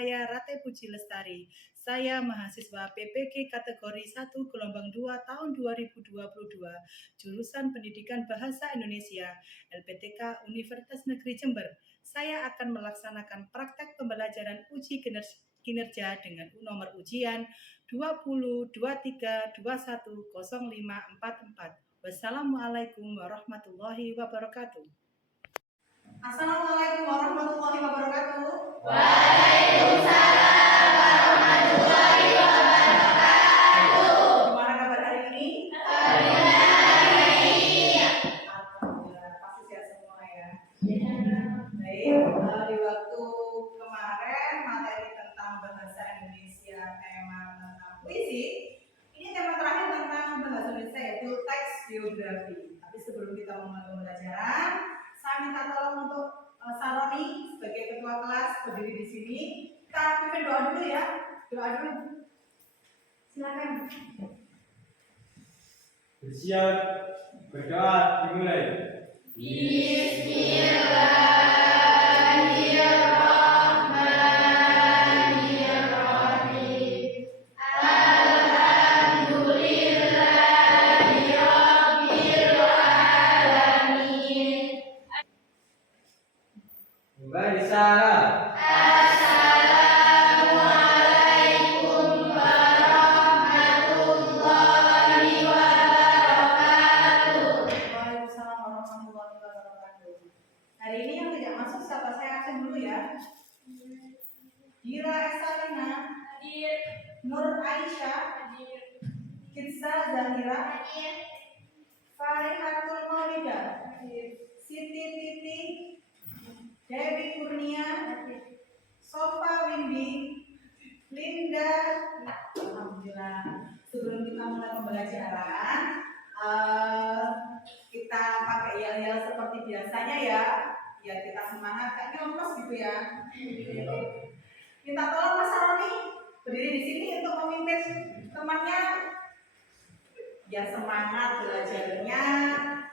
saya Rate Puji Lestari. Saya mahasiswa PPG kategori 1 gelombang 2 tahun 2022, jurusan Pendidikan Bahasa Indonesia, LPTK Universitas Negeri Jember. Saya akan melaksanakan praktek pembelajaran uji kinerja dengan nomor ujian 2023210544. Wassalamualaikum warahmatullahi wabarakatuh. Assalamualaikum warahmatullahi wabarakatuh. Waalaikumsalam warahmatullahi wabarakatuh. Gimana kabar hari ini? Baik. Alhamdulillah, pasti sehat semua ya. Baik, di waktu kemarin materi tentang bahasa Indonesia, tema tentang puisi. Ini tema terakhir tentang bahasa Indonesia yaitu teks biografi. Tapi sebelum kita memulai pembelajaran, saya minta tolong untuk Saroni sebagai ketua kelas berdiri di sini. Kita pimpin doa dulu ya. Doa dulu. Silakan. Bersiap, berdoa, dimulai. Bismillahirrahmanirrahim. Alhamdulillahirabbil alamin. Kembali salam. Assalamualaikum warahmatullahi wabarakatuh. Waalaikumsalam warahmatullahi wabarakatuh. Hari ini yang tidak masuk siapa? Saya absen dulu ya. Dira Esalina, Nur Aisyah, Kitsa Zahira, Farihatul Maulida, Siti Titi, Dewi Kurnia, Sofa Windy, Linda. Alhamdulillah. Sebelum kita mulai pembelajaran, kita pakai yel-yel seperti biasanya ya, biar kita semangat. Kayaknya lemes gitu ya. Minta tolong Mas Saroni berdiri di sini untuk memimpin temannya, biar semangat belajarnya,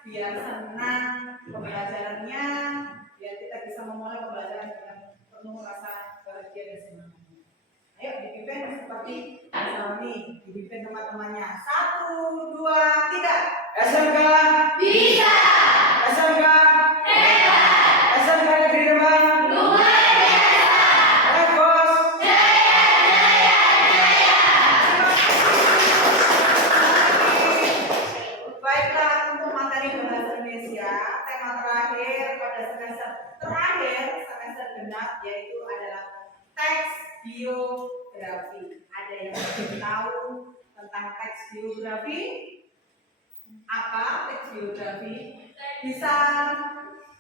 biar senang pembelajarannya, biar kita bisa memulai pembelajaran dengan penuh rasa bahagia dan semangat. Ayo dipimpin seperti Mas Saroni, dipimpin teman-temannya. 1, 2, 3. SMK Bisa. SMK Hebat. SMK Negeri Demak Luar biasa. Lagos. Baiklah, untuk materi bahasa Indonesia, tema terakhir pada semester terakhir semester genap yaitu adalah teks biografi. Ada yang ingin tahu tentang teks biografi? Apa teks biografi?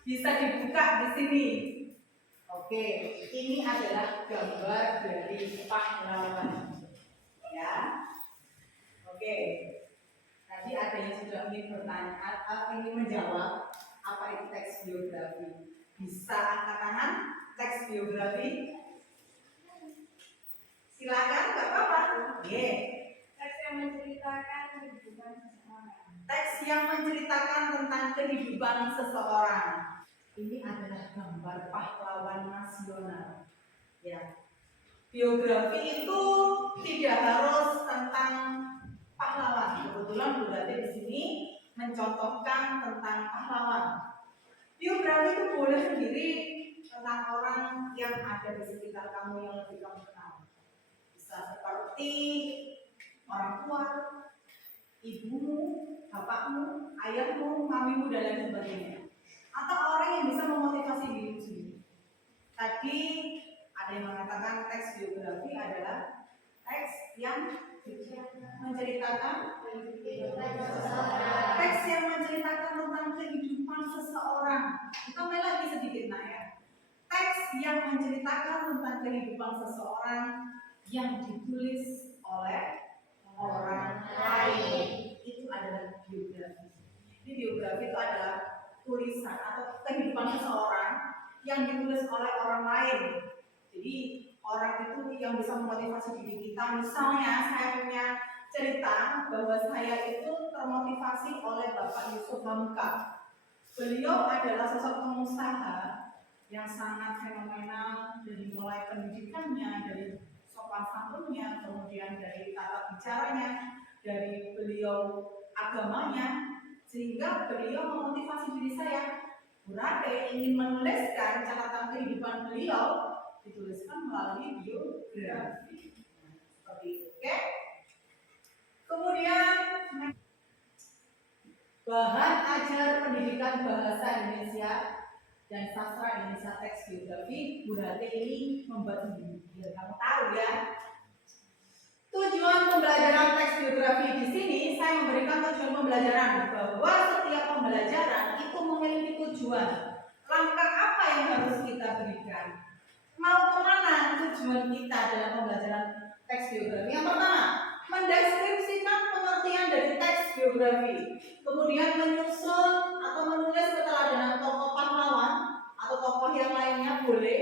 Bisa dibuka di sini. Oke, ini adalah gambar dari pahlawan. Ya. Oke. Tadi ada yang sudah ingin bertanya, ingin menjawab apa itu teks biografi. Bisa angkat tangan teks biografi? Silakan, nggak apa-apa. Teks yang menceritakan kehidupan seseorang. Teks yang menceritakan tentang kehidupan seseorang. Ini adalah gambar pahlawan nasional. Ya. Biografi itu tidak harus tentang pahlawan. Kebetulan Bu Dati di sini mencontohkan tentang pahlawan. Biografi itu boleh sendiri tentang orang yang ada di sekitar kamu yang lebih kamu kenal. Bisa seperti orang tua, ibumu, bapakmu, ayahmu, mamimu dan lain sebagainya. Atau orang yang bisa memotivasi dirimu sendiri. Tadi ada yang mengatakan teks biografi adalah teks yang menceritakan teks yang menceritakan tentang kehidupan seseorang. Tambah lagi sedikit nak ya. Teks yang menceritakan tentang kehidupan seseorang yang ditulis oleh orang lain. Itu adalah biografi. Jadi biografi itu adalah tulisan atau kehidupan seseorang yang ditulis oleh orang lain. Jadi orang itu yang bisa memotivasi diri kita. Misalnya saya punya cerita bahwa saya itu termotivasi oleh Bapak Yusuf Hamka. Beliau adalah sosok pengusaha yang sangat fenomenal dari mulai pendidikannya, dari sopan santunnya, kemudian dari tata bicaranya, dari beliau agamanya, sehingga beliau memotivasi diri saya. Bu Rate ingin menuliskan catatan kehidupan beliau, dituliskan melalui biografi. Seperti itu, oke? Kemudian bahan ajar pendidikan bahasa Indonesia dan sastra Indonesia teks biografi, Bu Rate ini membuat sendiri. Biar kamu tahu ya. Tujuan pembelajaran teks biografi di sini saya memberikan tujuan pembelajaran bahwa setiap pembelajaran itu memiliki tujuan. Langkah apa yang harus kita berikan? Mau kemana tujuan kita dalam pembelajaran teks biografi? Yang pertama, mendeskripsikan pengertian dari teks biografi, kemudian menyusun atau menulis keteladanan tokoh pahlawan atau tokoh yang lainnya boleh,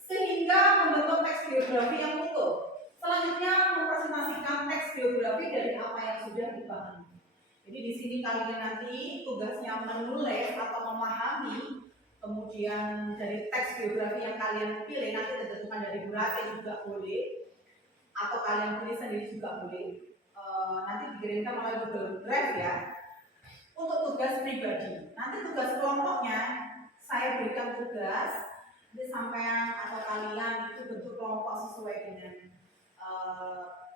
sehingga membentuk teks biografi yang utuh. Selanjutnya mempresentasikan teks biografi dari apa yang sudah dipahami. Jadi di sini kalian nanti tugasnya menulis atau memahami, kemudian dari teks biografi yang kalian pilih nanti ditentukan dari Bu Rate juga boleh, atau kalian pilih sendiri juga boleh. Nanti dikirimkan melalui Google Drive ya. Untuk tugas pribadi, nanti tugas kelompoknya saya berikan tugas, nanti sampean atau kalian itu bentuk kelompok sesuai dengan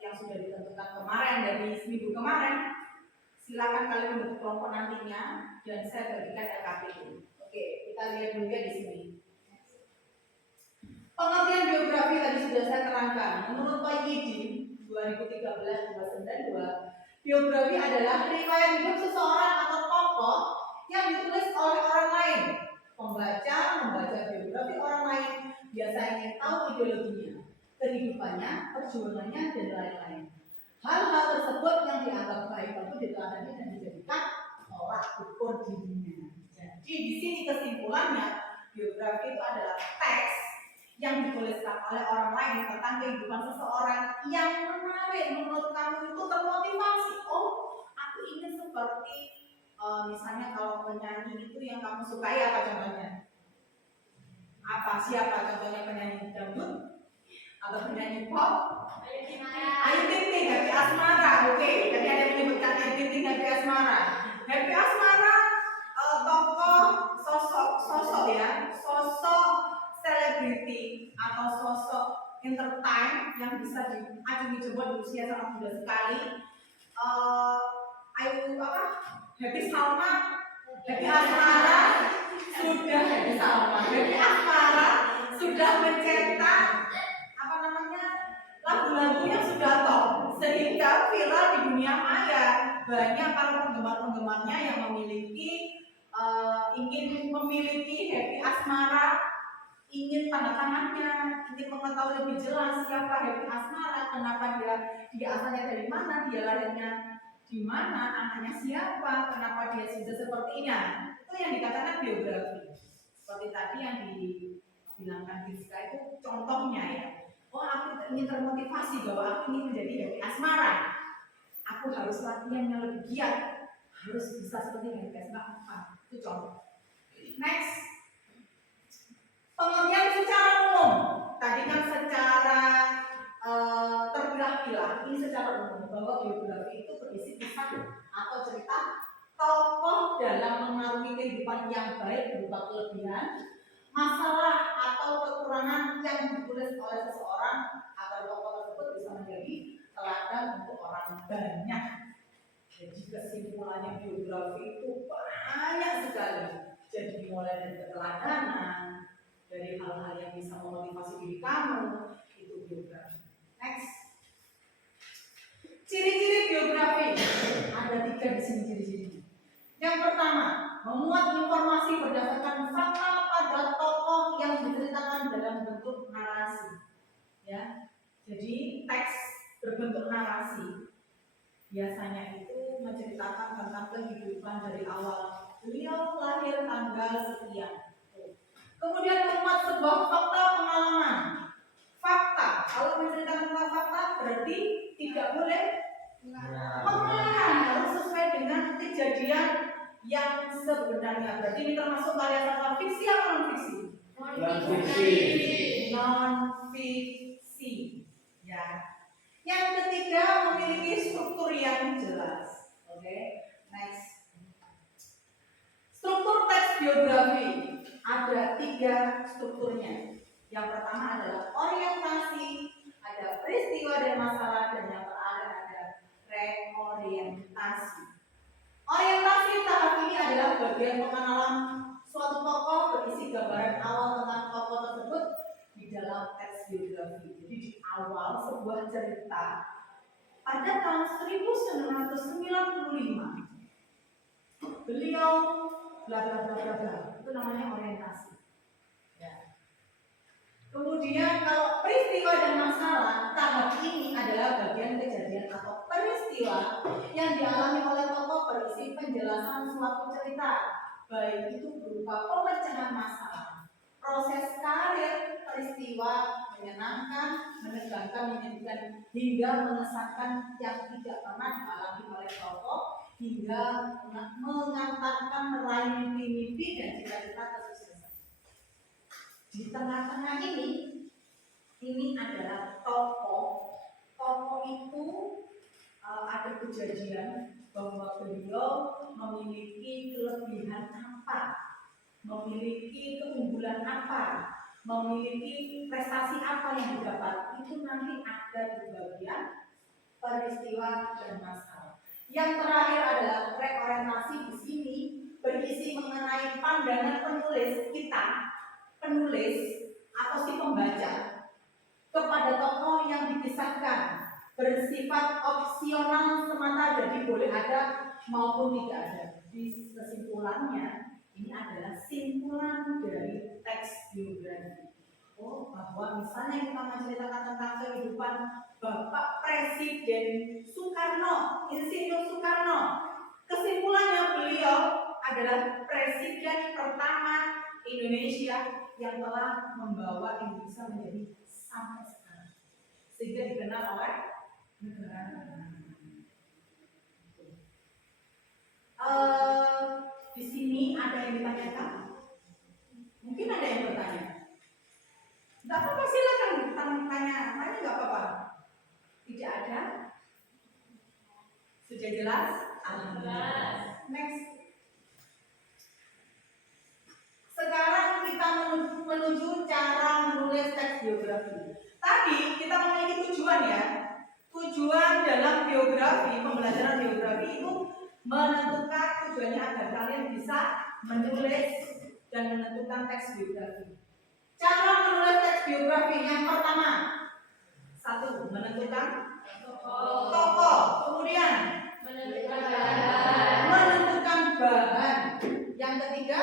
yang sudah ditentukan kemarin dari seminggu kemarin. Silakan kalian membentuk kelompok nantinya dan saya bagikan LKP-nya. Oke, kita lihat dulu ya di sini. Pengertian biografi tadi sudah saya terangkan. Menurut Pak Yidin 2013-292, biografi adalah riwayat hidup seseorang atau tokoh yang ditulis oleh orang lain. Pembaca membaca biografi orang lain biasanya ingin tahu ideologinya, kehidupannya, perjuangannya, dan lain-lain. Hal-hal tersebut yang dianggap baik itu diteladani dan dijadikan tolak ukur dirinya. Jadi di sini kesimpulannya, biografi itu adalah teks yang dituliskan oleh orang lain tentang kehidupan seseorang yang menarik menurut kamu itu termotivasi. Oh, aku ingin seperti misalnya kalau penyanyi itu yang kamu sukai apa contohnya? Apa siapa contohnya penyanyi dangdut atau penyanyi pop? Ayu Ting Ting, Happy Asmara. Oke, tadi ada yang menyebutkan Ayu Ting Ting, Happy Asmara. Happy Asmara tokoh sosok ya, sosok selebriti atau sosok entertain yang bisa diacungi jempol di usia sangat muda sekali. Ayu apa? Happy Asmara sudah Happy Asmara sudah mencetak apa namanya lagu-lagu yang sudah top sehingga viral di dunia maya. Banyak para penggemar-penggemarnya yang ingin memiliki Happy Asmara, ingin tanda tangannya, ingin mengetahui lebih jelas siapa Happy Asmara, kenapa dia asalnya dari mana, dia lahirnya di mana, anaknya siapa, kenapa dia sudah seperti ini. Itu yang dikatakan biografi. Seperti tadi yang dibilangkan Rizka itu contohnya ya. Oh, aku ingin termotivasi bahwa aku ingin menjadi Happy Asmara. Aku harus latihan yang lebih giat, harus bisa seperti Happy Asmara. Itu contoh. Next, pengertian secara umum. Tadi kan secara terpilah-pilah. Ini secara umum bahwa biografi itu berisi kisah atau cerita tokoh dalam mengarungi kehidupan yang baik berupa kelebihan, masalah atau kekurangan yang ditulis oleh seseorang agar tokoh tersebut bisa menjadi teladan untuk orang banyak. Jadi kesimpulannya biografi itu banyak sekali. Jadi mulai dari keteladanan, dari hal-hal yang bisa memotivasi diri kamu, itu biografi. Next, ciri-ciri biografi ada 3 di sini ciri-cirinya. Yang pertama, memuat informasi berdasarkan fakta pada tokoh yang diceritakan dalam bentuk narasi. Ya, jadi teks berbentuk narasi. Biasanya itu menceritakan tentang kehidupan dari awal beliau lahir tanggal sekian. Kemudian memuat sebuah fakta pengalaman. Fakta, kalau menceritakan tentang fakta berarti tidak boleh mengarang, harus sesuai dengan kejadian yang sebenarnya. Berarti ini termasuk karya sastra fiksi atau non fiksi? Non-fiksi. Non-fiksi. Ya. Yang ketiga memiliki struktur yang jelas. Oke, next. Struktur teks biografi ada 3 strukturnya. Yang pertama adalah orientasi, ada peristiwa dan masalah, dan yang terakhir ada reorientasi. Orientasi tahap ini adalah bagian pengenalan suatu tokoh berisi gambaran awal tentang tokoh tersebut di dalam teks biografi. Jadi di awal sebuah cerita pada tahun 1995 beliau bla bla bla bla bla, itu namanya orientasi. Ya. Kemudian kalau peristiwa dan masalah, tahap ini adalah bagian kejadian atau peristiwa yang dialami oleh tokoh berisi penjelasan suatu cerita, baik itu berupa pemecahan masalah, proses karir, peristiwa menyenangkan, menegangkan, menyedihkan, hingga mengesankan yang tidak pernah dialami oleh tokoh, hingga mengantarkan meraih mimpi-mimpi dan cita-cita kesuksesan. Di tengah-tengah ini adalah tokoh. Tokoh itu ada kejadian bahwa beliau memiliki kelebihan apa, memiliki keunggulan apa, memiliki prestasi apa yang didapat. Itu nanti ada di bagian peristiwa dan masalah. Yang terakhir adalah reorientasi. Di sini berisi mengenai pandangan penulis atau si pembaca kepada tokoh yang dikisahkan, bersifat opsional semata, jadi boleh ada maupun tidak ada. Di kesimpulannya, ini adalah simpulan dari teks biografi. Bahwa misalnya kita menceritakan tentang kehidupan Bapak Presiden Soekarno, Insinyur Soekarno, kesimpulannya beliau adalah presiden pertama Indonesia yang telah membawa Indonesia menjadi sampai sekarang, sehingga dikenal oleh negara-negara. Di sini ada yang ditanyakan? Mungkin ada yang bertanya. Tidak apa-apa, silakan tanya nggak apa-apa. Tidak ada? Sudah jelas? Alhamdulillah. Next. Sekarang kita menuju cara menulis teks biografi. Tadi kita memiliki tujuan ya. Tujuan dalam biografi, pembelajaran biografi itu menentukan tujuannya agar kalian bisa menulis dan menentukan teks biografi. Cara menulis teks biografi yang pertama, 1. Menentukan tokoh. Kemudian menentukan bahan. Yang ketiga,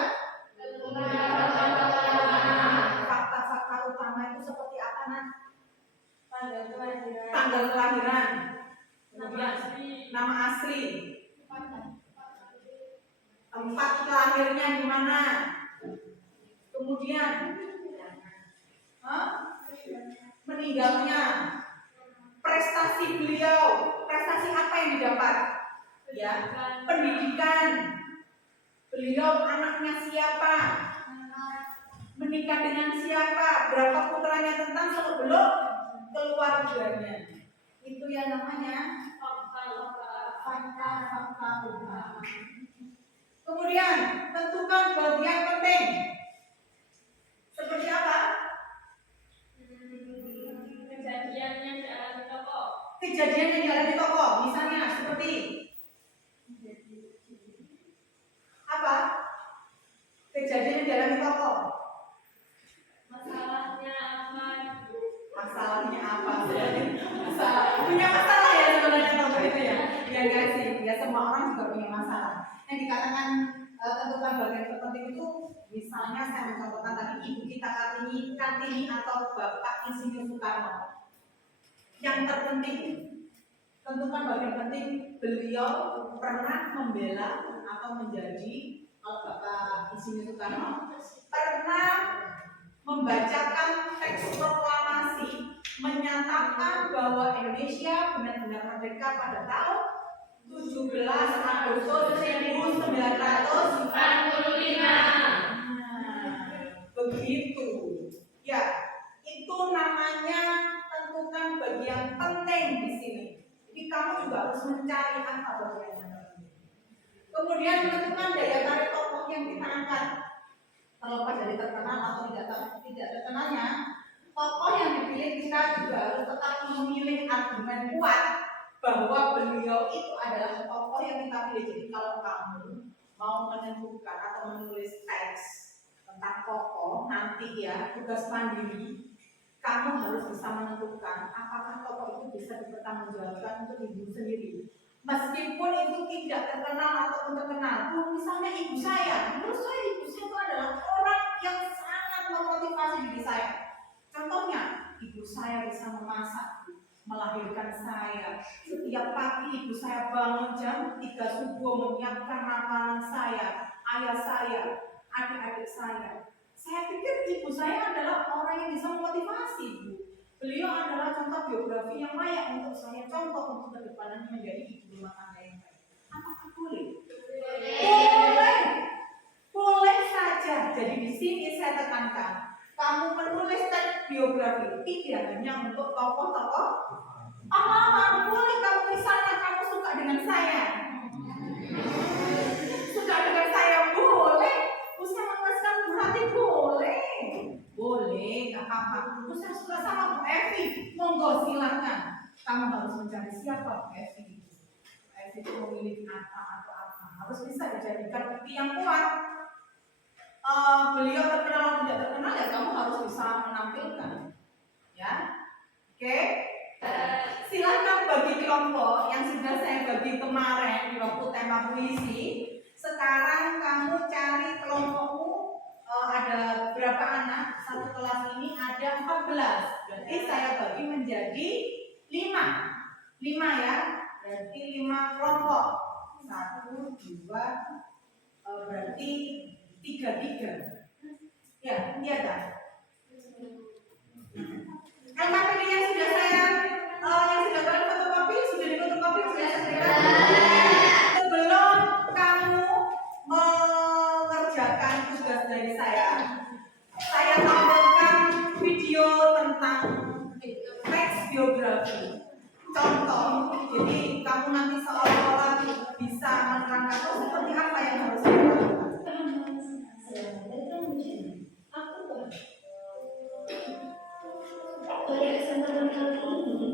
fakta-fakta utama itu seperti apa, Nak? Tanggal kelahiran, kemudian nama asli, tempat lahirnya di mana, kemudian meninggalnya, prestasi beliau, prestasi apa yang didapat, ya, pendidikan beliau, anaknya siapa, menikah dengan siapa, berapa putranya, tentang seluk-beluk keluarganya. Itu yang namanya fakta-fakta utama. Kemudian tentukan bagian penting. Seperti apa? Kejadian yang dialami tokoh. Misalnya seperti apa? Kejadian yang dialami tokoh. Masalahnya apa? Punya masalah ya sebenarnya tokoh itu ya. Ya guys sih, ya semua orang juga punya masalah. Yang dikatakan tentukan bagian terpenting itu, misalnya saya mencontohkan tadi Ibu kita Kartini atau Bapak Insinyur Soekarno. Yang terpenting, tentukan bagian penting, beliau pernah membela atau menjadi, kalau Bapak Insinyur Soekarno pernah membacakan teks proklamasi menyatakan bahwa Indonesia benar-benar merdeka pada tahun 17 Agustus 1945. begitu. Ya, itu namanya tentukan bagian penting di sini. Jadi kamu juga harus mencari apa bagian yang penting. Kemudian menentukan daya tarik tokoh yang kita angkat. Terlepas dari terkenal atau tidak terkenalnya, tokoh yang dipilih kita juga harus tetap memilih argumen kuat bahwa beliau itu adalah tokoh yang kita pilih. Jadi kalau kamu mau menentukan atau menulis teks tentang tokoh nanti ya tugas mandiri, kamu harus bisa menentukan apakah tokoh itu bisa dipertanggungjawabkan untuk ibu sendiri. Meskipun itu tidak terkenal ataupun terkenal, misalnya ibu saya, menurut saya ibu saya itu adalah orang yang sangat memotivasi diri saya. Contohnya, ibu saya bisa memasak, melahirkan saya. Setiap pagi ibu saya bangun jam 3 subuh menyiapkan makanan saya, ayah saya, adik-adik saya. Saya pikir ibu saya adalah orang yang bisa memotivasi, Bu. Beliau adalah contoh biografi yang layak untuk saya contoh untuk kedepannya menjadi ibu rumah tangga yang baik. Apakah boleh? Boleh. Boleh saja. Jadi di sini saya tekankan, kamu menulis teks biografi tidak hanya untuk tokoh-tokoh pahlawan. Boleh kamu misalnya kamu suka dengan saya. Suka dengan saya boleh. Usah menuliskan Bu Rati boleh. Boleh, nggak apa-apa. Terus saya suka sama Bu Evi, monggo silakan. Kamu harus mencari siapa Bu Evi. Bu Evi itu memiliki apa atau apa. Harus bisa dijadikan bukti yang kuat. Beliau terkenal atau tidak terkenal ya kamu harus bisa menampilkan. Ya, oke. Silakan bagi kelompok yang sudah saya bagi kemarin di waktu tema puisi. Sekarang kamu cari kelompokmu. Ada berapa anak? Satu kelas ini ada 14. Berarti saya bagi menjadi 5. 5 ya. Berarti 5 kelompok. 1, 2, berarti 3. Ya, iya kan? KTP yang sudah saya yang sudah kalian fotokopi, sudah difotokopi, sudah saya berikan. Sebelum kamu mengerjakan tugas dari saya tampilkan video tentang teks biografi. Contoh, jadi kamu nanti seolah-olah bisa menerangkan seperti apa yang harus dilakukan. Pada kesempatan kali ini,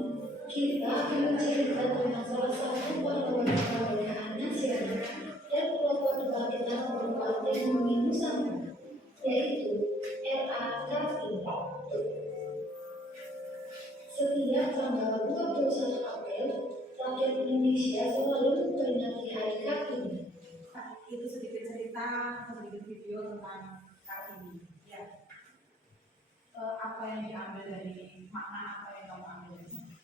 kita akan menceritakan tentang salah satu pahlawan kemerdekaan nasional dan pelopor kebangkitan Partai Bumi Nusantara, yaitu R.A. Kartini. Setiap tanggal 21 April, rakyat Indonesia selalu memperingati Hari Kartini. Itu sedikit cerita, sedikit video tentang Kartini. Ya. Apa yang diambil dari makna apa yang kamu ambil dari sini?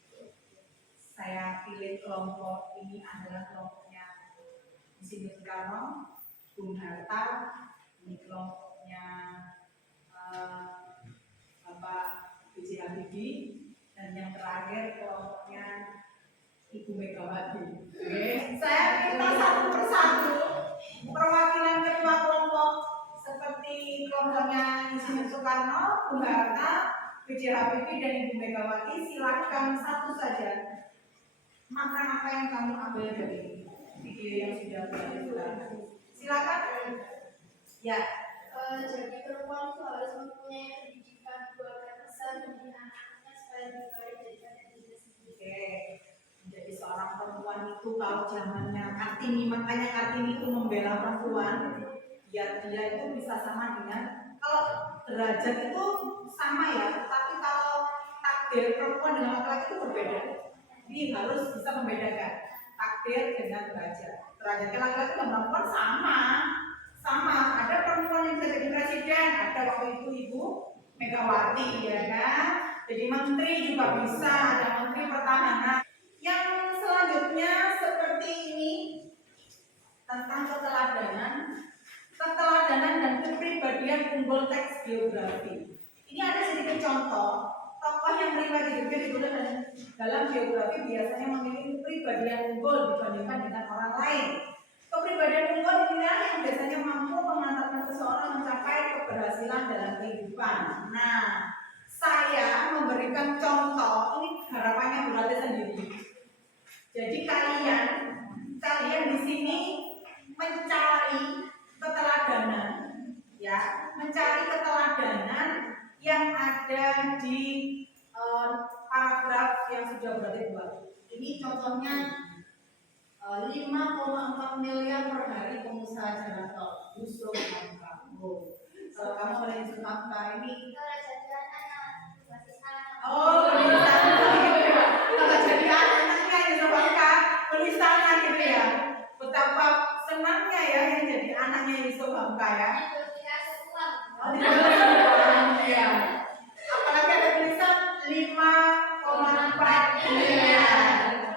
Saya pilih kelompok ini adalah kelompoknya Insinyur Soekarno, Bung Hatta, ini kelompoknya Bapak B.J. Habibie, dan yang terakhir kelompoknya Ibu Megawati. Oke, saya minta satu persatu perwakilan kedua kelompok seperti kelompoknya Insinyur Soekarno, Bung Hatta, B.J. Habibie dan Ibu Megawati, silakan satu saja makna apa yang kamu ambil dari video yang sudah dilakukan. Silakan. Ya. Jadi perempuan itu harus mempunyai pendidikan keluarga besar bagi anak-anaknya supaya lebih baik daripada diri sendiri. Oke. Menjadi seorang perempuan itu kalau zamannya Kartini, makanya Kartini itu membela perempuan biar dia itu bisa sama dengan, kalau derajat itu sama ya, tapi kalau takdir perempuan dengan laki-laki itu berbeda. Jadi harus bisa membedakan takdir dengan derajat. Derajatnya laki-laki dan perempuan sama. Ada perempuan yang bisa jadi presiden, ada waktu itu Ibu Megawati ya kan. Jadi menteri juga bisa, ada menteri pertahanan. Yang selanjutnya seperti ini tentang keteladanan dan kepribadian unggul teks biografi. Ini ada sedikit contoh tokoh yang riwayat hidupnya ditulis dalam biografi biasanya memiliki kepribadian unggul dibandingkan dengan orang lain. Kepribadian unggul inilah yang biasanya mampu mengantarkan seseorang mencapai keberhasilan keberhasilan dalam kehidupan. Nah, saya memberikan contoh, ini harapannya berarti sendiri. Jadi kalian di sini mencari keteladanan, ya, mencari keteladanan yang ada di paragraf yang sudah berarti buat. Ini contohnya 5,4 miliar per hari pengusaha jalan tol Yusuf Hamka. Kalau kamu boleh Yusuf Hamka ini, oh tulisan gitu ya. Kalau jadi anaknya Yusuf Hamka, tulisannya gitu ya. Betapa senangnya ya yang jadi anaknya Yusuf Hamka ya. Oh, ya. Apalagi ada tulisan 5,4 miliar.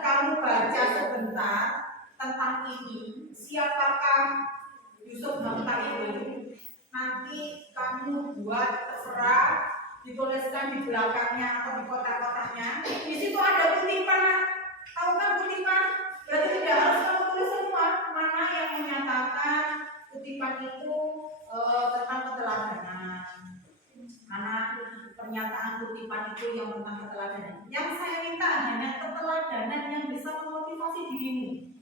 Kamu baca sebentar tentang ini. Siapakah Yusuf Hamka itu? Nanti kamu buat terserah, dituliskan di belakangnya atau di kotak-kotaknya. Di situ ada kutipan. Tahu kan kutipan? Berarti tidak harus kamu tulis semua. Mana yang menyatakan kutipan itu tentang keteladanan. Mana pernyataan kutipan itu yang tentang keteladanan. Yang saya minta hanya keteladanan yang bisa memotivasi dirimu.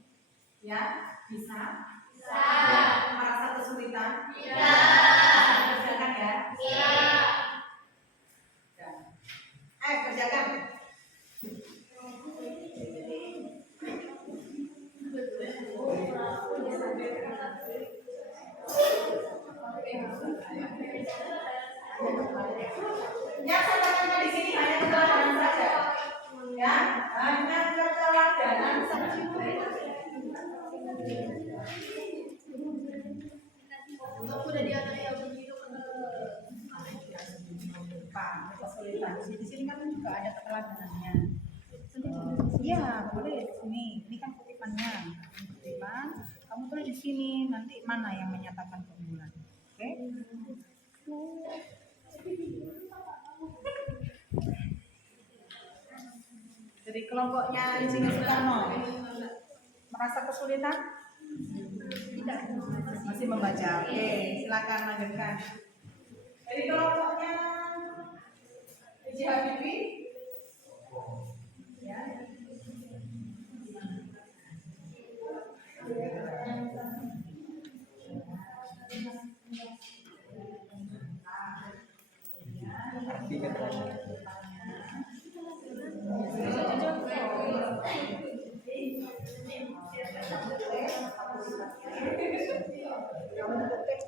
Ya, bisa? Bisa. Merasa kesulitan? Tidak. Kerjakan ya? Iya. Kerjakan. Yang saya katakan di sini hanya keteladanan saja. Ya, hanya keteladanan saja. Udah di atas yang begitu Pak, kesulitan. Di sini kan juga ada keteladanannya. Iya, boleh di sini. Ini kan kutipannya. Kutipan, kamu tulis di sini. Nanti mana yang menyatakan keunggulan? Oke? Jadi kelompoknya di sini Soekarno merasa kesulitan? Tidak. Masih membaca. Oke, silakan lanjutkan. Jadi kelompoknya B.J. Habibie, ya.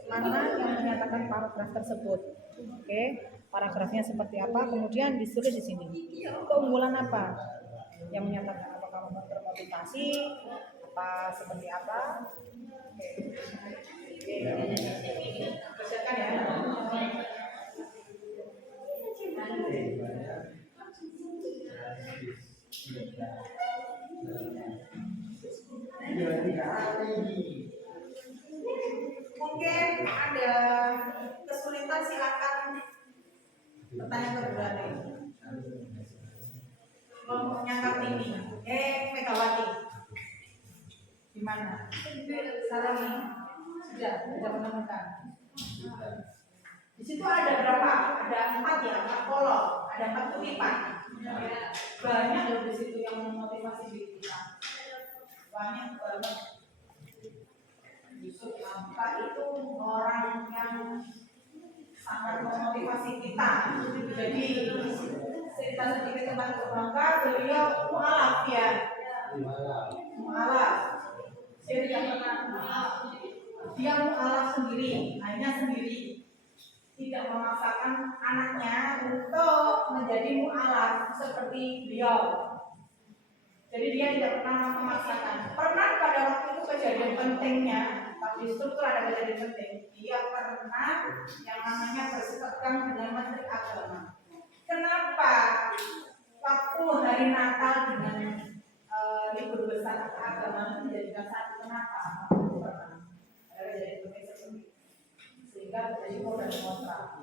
Mana yang menyatakan paragraf tersebut? Oke, paragrafnya seperti apa? Kemudian ditulis di sini. Keunggulan apa? Yang menyatakan apa kamu termotivasi? Apa seperti apa? Oke. Kerjakan ya. Mungkin ada kesulitan, silakan bertanya ke Bu Rani. Kelompoknya Kartini, Megawati. Di mana? Salami. Sudah menemukan. Di situ ada berapa? Ada 4 ya, 4 kolom, ada 4 kutipan. Banyak loh di situ yang memotivasi diri kita. Banyak banget. Yusuf Hamka itu orang yang sangat memotivasi kita. Jadi cerita sedikit tentang Yusuf Hamka, beliau mualaf ya. Mualaf. Dia tidak pernah mualaf. Dia mualaf sendiri, hanya sendiri. Tidak memaksakan anaknya untuk menjadi mualaf seperti beliau. Jadi dia tidak pernah memaksakan. Pernah pada waktu itu kejadian pentingnya, tapi justru ada kejadian penting. Dia pernah yang namanya bersikap tegang dengan Menteri Agama. Kenapa waktu hari Natal dengan libur besar agama menjadikan satu? Kenapa? Itu pernah ada kejadian penting seperti itu. Sehingga terjadi pro dan kontra.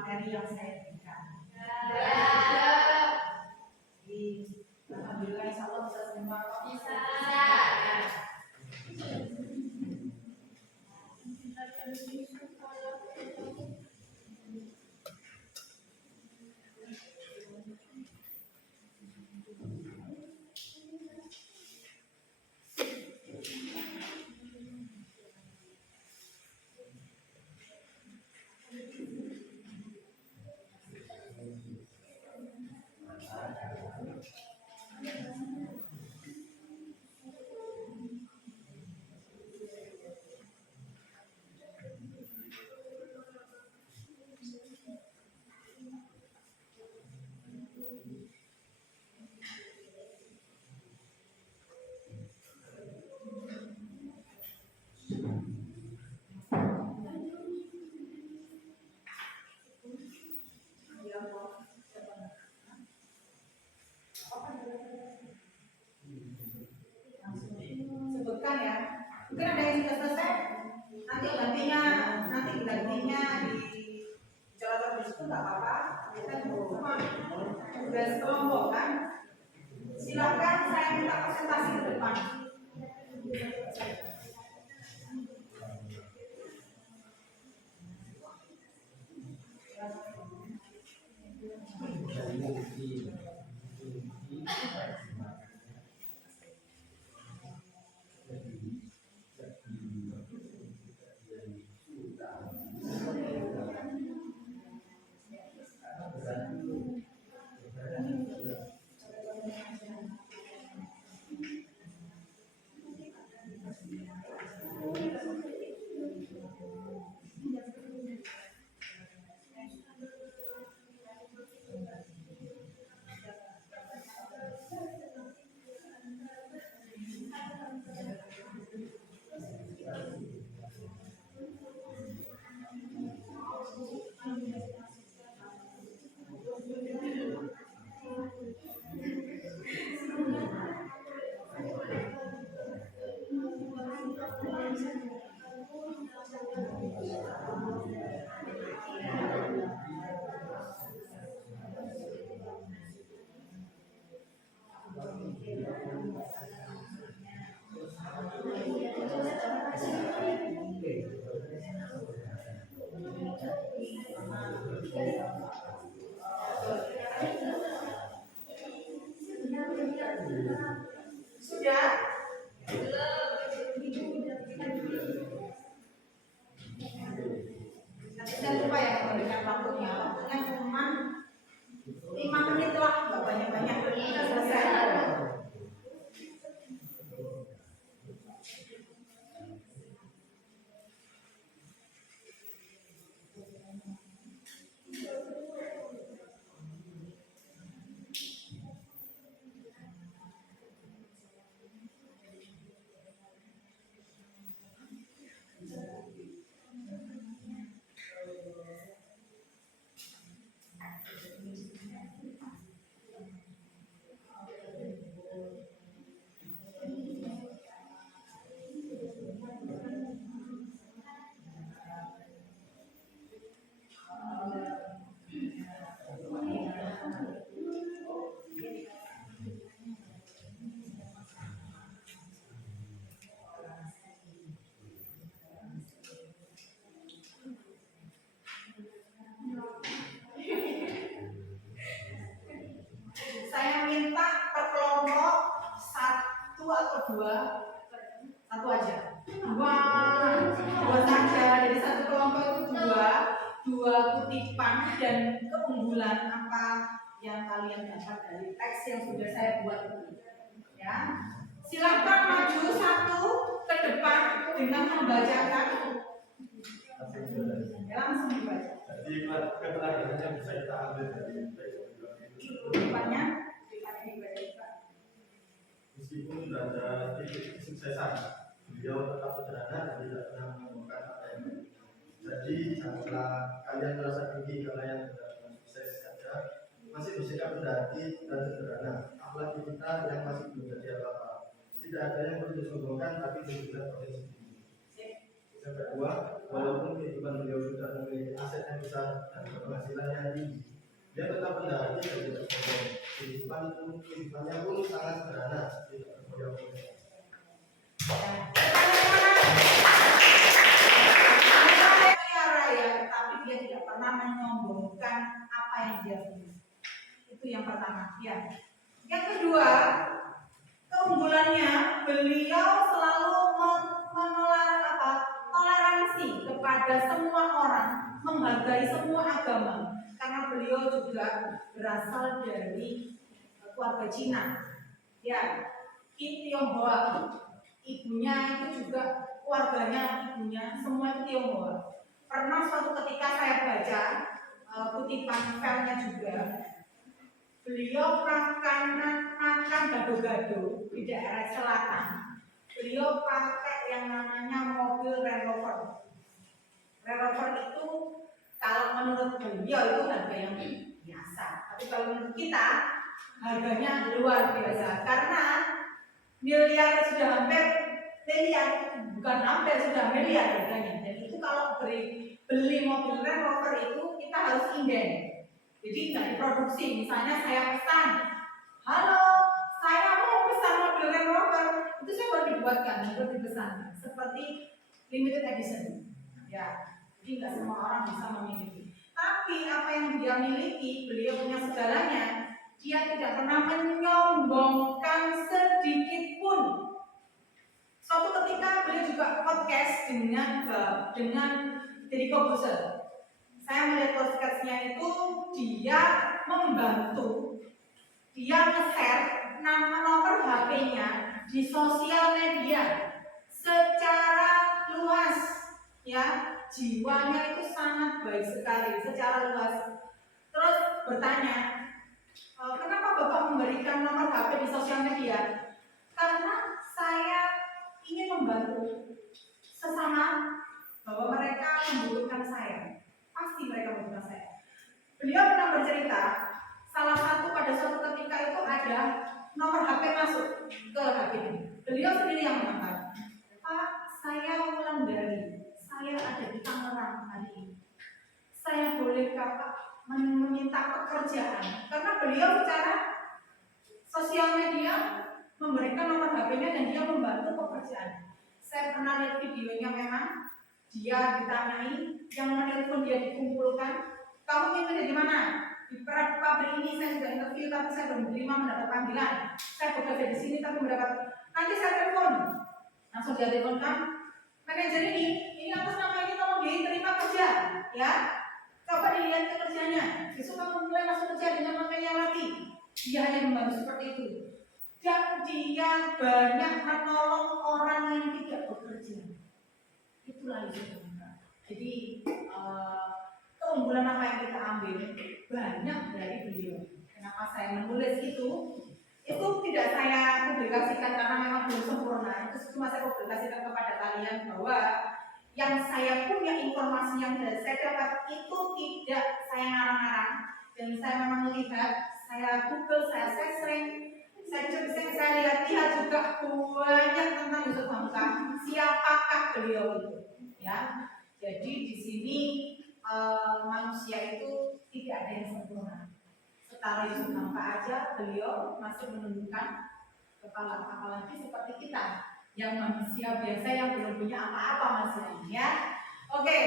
materi yang saya berikan. Jadi, alhamdulillah insya Allah bisa semua kok. Bisa. Sebutkan ya. Mungkin ada yang sudah selesai. Nanti gantinya di jalan itu nggak apa-apa. Kita cuma tugas kelompok kan. Silakan saya minta presentasi ke depan. Sudah? Nanti saya lupa ya memberikan waktunya. Waktunya cuma 5 menit lah, nggak banyak-banyak. Sudah selesai. Saya minta per kelompok satu atau dua, satu aja, dua saja. Jadi satu kelompok itu dua kutipan dan keunggulan apa yang kalian dapat dari teks yang sudah saya buat ini. Ya, silakan maju satu ke depan dengan membacakan. Ya, langsung dibaca. Jadi keterangan yang bisa kita ambil dari teks Kutipannya dibaca juga. meskipun sudah ada titik kesuksesan, beliau tetap sederhana dan tidak pernah menemukan apa yang baik. Jadi janganlah kalian merasa tinggi karena yang sudah sukses saja masih bersikap rendah hati dan sederhana. Apalagi kita yang masih belum jadi apa-apa. Tidak ada yang perlu disombongkan, tapi juga potensi tinggi. Yang kedua, walaupun kehidupan beliau sudah memiliki aset yang besar dan penghasilan yang tinggi, dia tetap mendaki dan tidak sombong. Kehidupannya pun sangat sederhana, tidak bergoyang-goyang. Kaya raya, tapi dia tidak pernah menyombongkan apa yang dia punya. Itu yang pertama. Ya. Yang kedua, keunggulannya beliau selalu toleransi kepada semua orang, menghargai semua agama. Karena beliau juga berasal dari keluarga Cina. Ya, Ki Tionghoa. Ibunya itu juga keluarganya, ibunya semua itu Tionghoa. Pernah suatu ketika saya baca kutipan filmnya juga, beliau makan gado-gado di daerah selatan. Beliau pakai yang namanya mobil Range Rover. Range Rover itu kalau menurut beliau itu harga yang biasa, tapi kalau menurut kita harganya luar biasa karena miliar sudah hampir miliar, bukan hampir sudah miliar harganya. Dan itu kalau beli mobil Range Rover itu kita harus inden. Jadi nggak diproduksi. Misalnya saya pesan, halo, saya mau pesan mobil Range Rover, itu saya baru dibuatkan, baru dipesan. Seperti limited edition. Ya, jadi nggak semua orang bisa memiliki. Tapi apa yang dia miliki, beliau punya segalanya. Dia tidak pernah menyombongkan sedikit pun. Suatu ketika beliau juga podcast dengan Deddy Corbuzier. Saya melihat podcastnya itu dia membantu, dia nge-share nomor HP-nya di sosial media secara luas, ya, jiwanya itu sangat baik sekali secara luas. Terus bertanya, kenapa Bapak memberikan nomor HP di sosial media? Karena saya ingin membantu sesama bahwa mereka membutuhkan saya. Pasti mereka membutuhkan saya. Beliau pernah bercerita, salah satu pada suatu ketika itu ada nomor HP masuk ke HP ini. Beliau sendiri yang mengatakan, Pak, saya Wulandari, saya ada di Tangerang hari ini. Saya bolehkah Pak meminta pekerjaan? Karena beliau secara sosial media memberikan nomor HP-nya dan dia membantu pekerjaan. Saya pernah lihat videonya, memang dia ditanyai, yang menelpon dia dikumpulkan, kamu ingin kerja di mana? Di pabrik ini saya sudah interview tapi saya belum diterima mendapat panggilan. Saya bekerja di sini tapi mendapat, nanti saya telepon. Langsung dia teleponkan, manajer ini atas nama ini tolong diterima kerja, ya. Coba dilihat kerjanya. Besok kamu mulai masuk kerja dengan namanya lagi. Dia hanya membantu seperti itu. Dan dia banyak menolong orang yang tidak bekerja. Itulah itu. Jadi keunggulan apa yang kita ambil banyak dari beliau. Kenapa saya menulis itu tidak saya publikasikan karena memang belum sempurna. Itu cuma saya publikasikan kepada kalian bahwa yang saya punya informasi yang saya dapat itu tidak saya ngarang-ngarang, dan saya memang melihat, saya Google, saya searching, saya lihat juga banyak tentang Yusuf Hamka, siapakah beliau itu, ya. Jadi di sini manusia itu tidak ada yang sempurna. Setara Yusuf Hamka aja beliau masih menunjukkan kepala, apalagi seperti kita yang manusia biasa yang belum punya apa-apa masih ini, ya. Oke,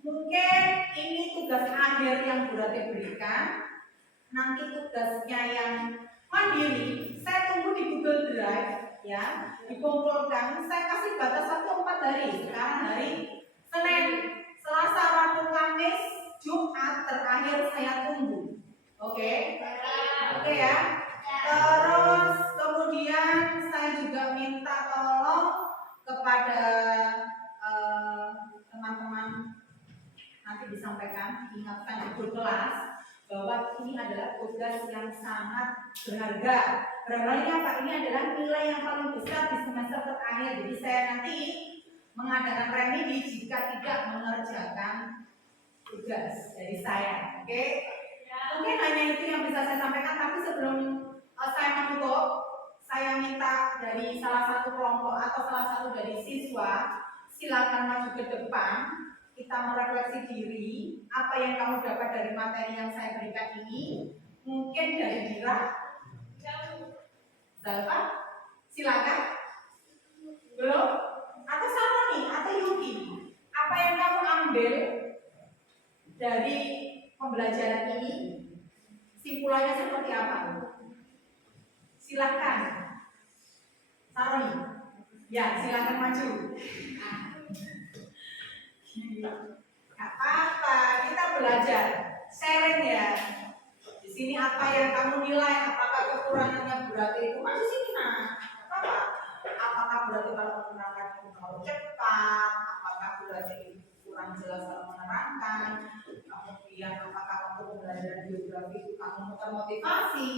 mungkin ini tugas akhir yang Burate berikan. Nanti tugasnya yang mandiri, saya tunggu di Google Drive, ya, dikumpulkan. Saya kasih batas waktu 4 hari. Sekarang hari Senin, Selasa, Rabu, Kamis, Jumat, terakhir saya tunggu. Oke, oke ya. Terus kemudian saya juga minta tolong kepada teman-teman, nanti disampaikan, diingatkan di grup kelas bahwa ini adalah tugas yang sangat berharga. Berharganya apa? Ini adalah nilai yang paling besar di semester terakhir. Jadi saya nanti mengadakan remedi jika tidak mengerjakan tugas dari saya. Oke? Mungkin hanya itu yang bisa saya sampaikan, tapi sebelum saya menutup, saya minta dari salah satu kelompok atau salah satu dari siswa silakan maju ke depan. Kita merefleksi diri, apa yang kamu dapat dari materi yang saya berikan ini. Mungkin dari Dira, Zalfa, silakan. Belum? Atau sama nih, atau Yuki. Apa yang kamu ambil dari pembelajaran ini? Simpulannya seperti apa? Silakan. Saroni. Ya, silakan maju. Gak apa-apa, kita belajar. Sharing ya. Di sini apa yang kamu nilai, apakah kekurangannya berarti itu masih sini nah. Apa? Apakah berarti kalau menerangkan itu terlalu cepat? Apakah berarti itu kurang jelas dalam menerangkan? Kemudian apakah waktu pembelajaran geografi itu kamu termotivasi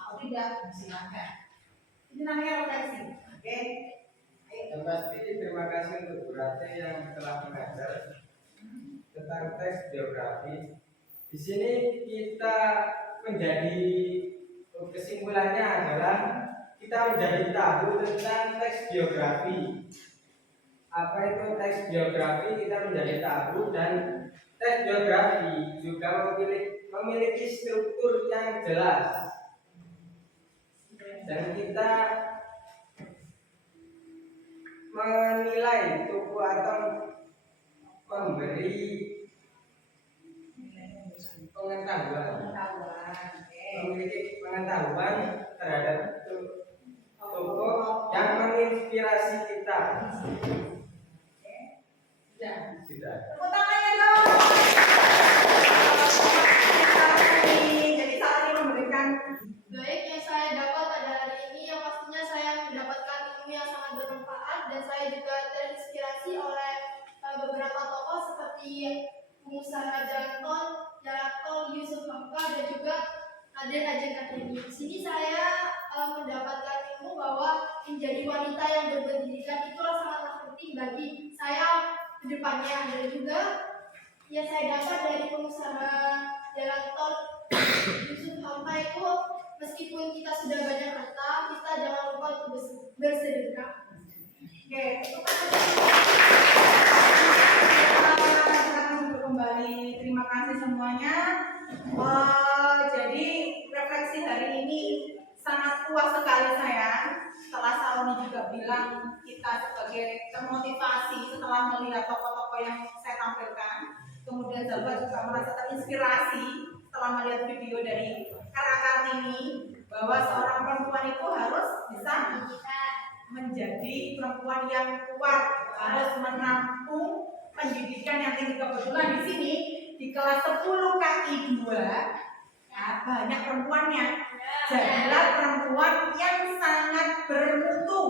atau tidak? Silakan. Ini namanya refleksi. Oke? Yang pasti terima kasih untuk Bu Rate yang telah mengajar tentang teks geografi. Di sini kita menjadi kesimpulannya adalah kita menjadi tahu tentang teks geografi. Apa itu teks geografi? Kita menjadi tahu, dan teks geografi juga memiliki struktur yang jelas. Dan kita menilai tuku atau memberi pengetahuan, memiliki pengetahuan terhadap tokoh yang menginspirasi kita. Sudah. Tepuk tangannya dong. Jadi saat ini memberikan Baik, yang saya dapat pada hari ini yang pastinya saya mendapatkan ilmu yang sangat bermanfaat, dan saya juga terinspirasi oleh beberapa tokoh seperti pengusaha jalan tol Yusuf Hamka, dan juga Raden Ajeng Kartini. Di sini saya mendapatkan ilmu bahwa menjadi wanita yang berpendidikan itu sangatlah penting bagi saya ke depannya. Dan juga yang saya dapat dari pengusaha jalan tol Yusuf Hamka itu, meskipun kita sudah banyak harta, kita jangan lupa untuk bersedekah. Oke, itu kan kita kembali. Terima kasih semuanya. Jadi refleksi hari ini sangat puas sekali saya. Setelah Saloni juga bilang kita sebagai termotivasi setelah melihat tokoh-tokoh yang saya tampilkan. Kemudian Zalfa juga merasa terinspirasi setelah melihat video dari Kartini bahwa seorang perempuan itu harus bisa menjadi perempuan yang kuat, harus menampung pendidikan yang tinggi. Kebetulan di sini di kelas 10 KI 2 ya, banyak perempuannya. Jadilah perempuan yang sangat bermutu,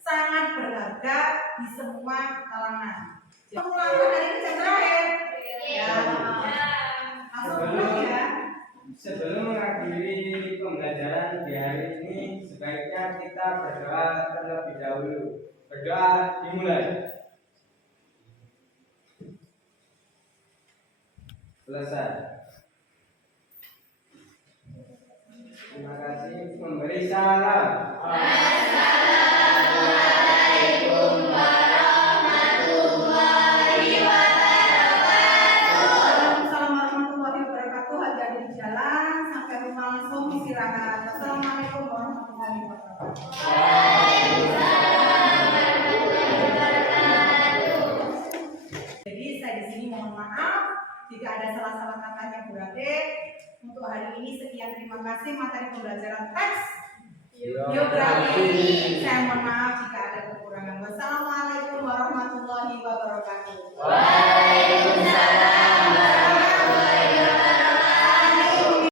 sangat berharga di semua kalangan. Melakukan hari ini terakhir. Ya, langsung ya. Sebelum mengakhiri pembelajaran di hari ini, sebaiknya kita berdoa terlebih dahulu. Berdoa dimulai. Selesai. Terima kasih. Memberi salam. Assalamualaikum warahmatullahi wabarakatuh. Assalamualaikum warahmatullahi wabarakatuh. Hati-hati di jalan, sampai rumah langsung istirahat. Assalamualaikum warahmatullahi wabarakatuh. Jadi saya di sini mohon maaf jika ada salah-salah katanya Bu Rate. Untuk hari ini sekian, terima kasih materi pembelajaran teks geografi ini. Saya mohon maaf jika ada kekurangan. Wassalamualaikum warahmatullahi wabarakatuh. Waalaikumsalam.